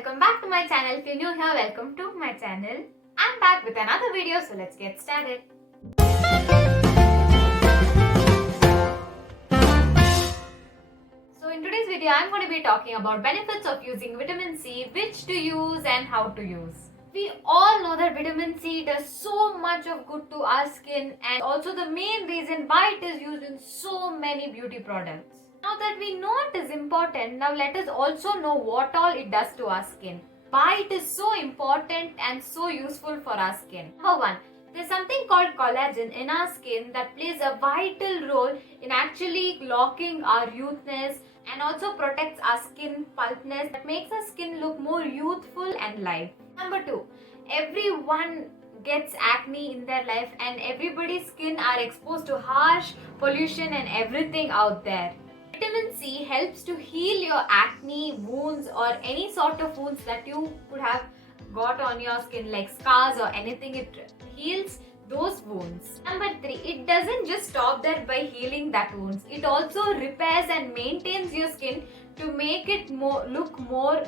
welcome back to my channel. If you're new here, welcome to my channel. I'm back with another video, so let's get started. So in today's video, I'm going to be talking about benefits of using vitamin C, which to use and how to use. We all know that vitamin C does so much of good to our skin, and also the main reason why it is used in so many beauty products. Now that we know it is important, now let us also know what all it does to our skin. Why it is so important and so useful for our skin. Number one, there's something called collagen in our skin that plays a vital role in actually locking our youthness and also protects our skin pulpness, that makes our skin look more youthful and live. Number two, everyone gets acne in their life and everybody's skin are exposed to harsh pollution and everything out there. Vitamin C helps to heal your acne, wounds or any sort of wounds that you could have got on your skin like scars or anything. It heals those wounds. Number three, it doesn't just stop there by healing that wounds. It also repairs and maintains your skin to make it look more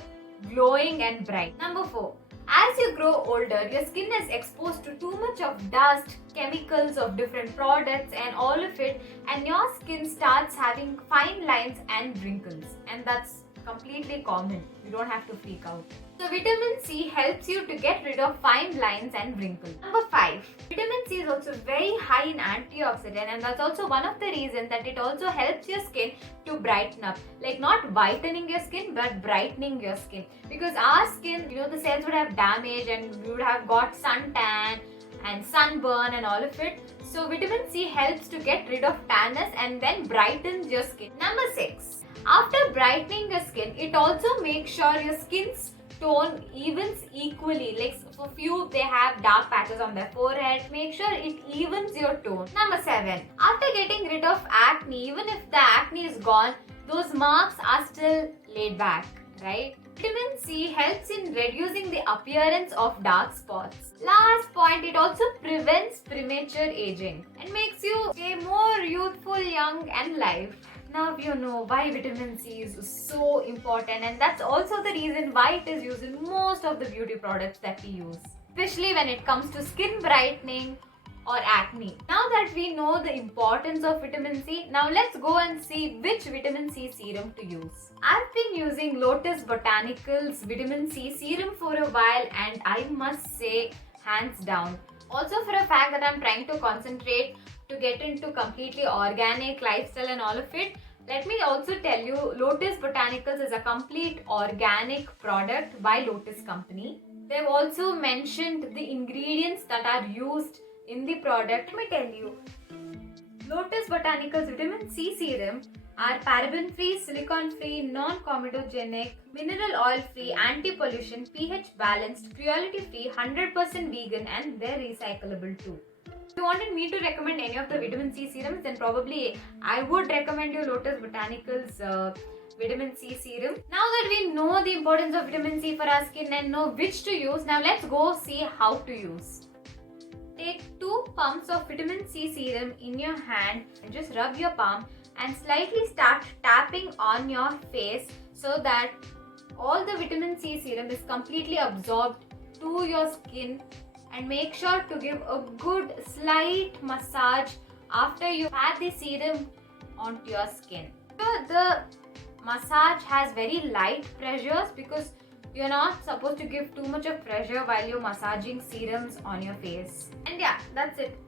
glowing and bright. Number four, as you grow older, your skin is exposed to too much of dust, chemicals of different products and all of it, and your skin starts having fine lines and wrinkles, and that's completely common. You don't have to freak out. So vitamin C helps you to get rid of fine lines and wrinkles. Number 5. Vitamin C is also very high in antioxidant, and that's also one of the reasons that it also helps your skin to brighten up. Like not whitening your skin but brightening your skin. Because our skin, the cells would have damage and you would have got suntan and sunburn and all of it. So vitamin C helps to get rid of tanness and then brightens your skin. Number 6. After brightening your skin, it also makes sure your skin's tone evens equally. Like for few, they have dark patches on their forehead. Make sure it evens your tone. Number 7. After getting rid of acne, even if the acne is gone, those marks are still laid back, right? Vitamin C helps in reducing the appearance of dark spots. Last point, it also prevents premature aging and makes you stay more youthful, young and live. Now you know why vitamin C is so important, and that's also the reason why it is used in most of the beauty products that we use, especially when it comes to skin brightening or acne. Now that we know the importance of vitamin C, now let's go and see which vitamin C serum to use. I've been using Lotus Botanicals vitamin C serum for a while, and I must say hands down. Also for a fact that I'm trying to concentrate to get into completely organic lifestyle and all of it, let me also tell you, Lotus Botanicals is a complete organic product by Lotus company. They've also mentioned the ingredients that are used in the product. Let me tell you, Lotus Botanicals vitamin C serum are paraben free, silicone free, non-comedogenic, mineral oil free, anti-pollution, pH balanced, cruelty free, 100% vegan, and they're recyclable too. If you wanted me to recommend any of the vitamin C serums, then probably I would recommend you Lotus Botanicals vitamin C serum. Now that we know the importance of vitamin C for our skin and know which to use, now let's go see how to use. Take 2 pumps of vitamin C serum in your hand and just rub your palm and slightly start tapping on your face so that all the vitamin C serum is completely absorbed to your skin, and make sure to give a good slight massage after you add the serum onto your skin. So the massage has very light pressures because you're not supposed to give too much of pressure while you're massaging serums on your face. And yeah, that's it.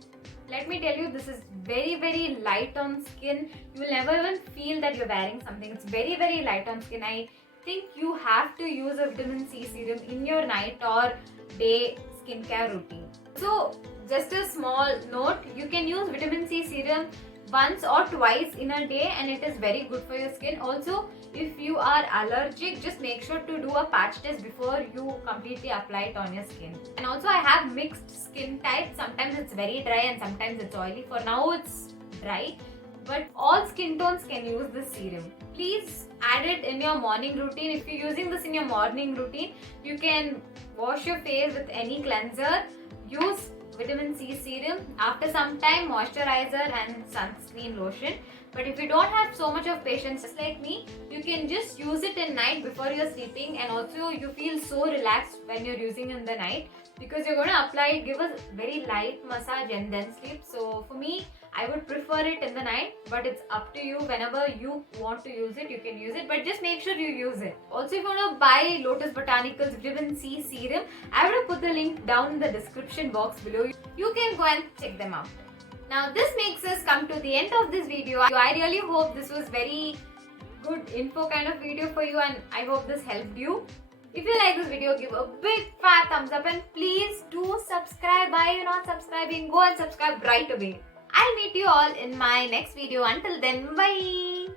Let me tell you, this is very, very light on skin. You will never even feel that you're wearing something. It's very, very light on skin. I think you have to use a vitamin C serum in your night or day skincare routine. So just a small note, you can use vitamin C serum once or twice in a day and it is very good for your skin. Also, if you are allergic, just make sure to do a patch test before you completely apply it on your skin. And also I have mixed skin types. Sometimes it's very dry and sometimes it's oily. For now it's dry, but all skin tones can use this serum. Please add it in your morning routine. If you're using this in your morning routine, you can wash your face with any cleanser, use vitamin C serum, after some time moisturizer and sunscreen lotion. But if you don't have so much of patience, just like me, you can just use it in night before you're sleeping, and also you feel so relaxed when you're using in the night because you're going to apply it, give a very light massage and then sleep. So for me, I would prefer it in the night, but it's up to you. Whenever you want to use it, you can use it, but just make sure you use it. Also, if you want to buy Lotus Botanicals Vitamin C Serum, I would have put the link down in the description box below. You can go and check them out. Now this makes us come to the end of this video. I really hope this was very good info kind of video for you, and I hope this helped you. If you like this video, give a big fat thumbs up and please do subscribe. Why are you not subscribing? Go and subscribe right away. I'll meet you all in my next video. Until then, bye.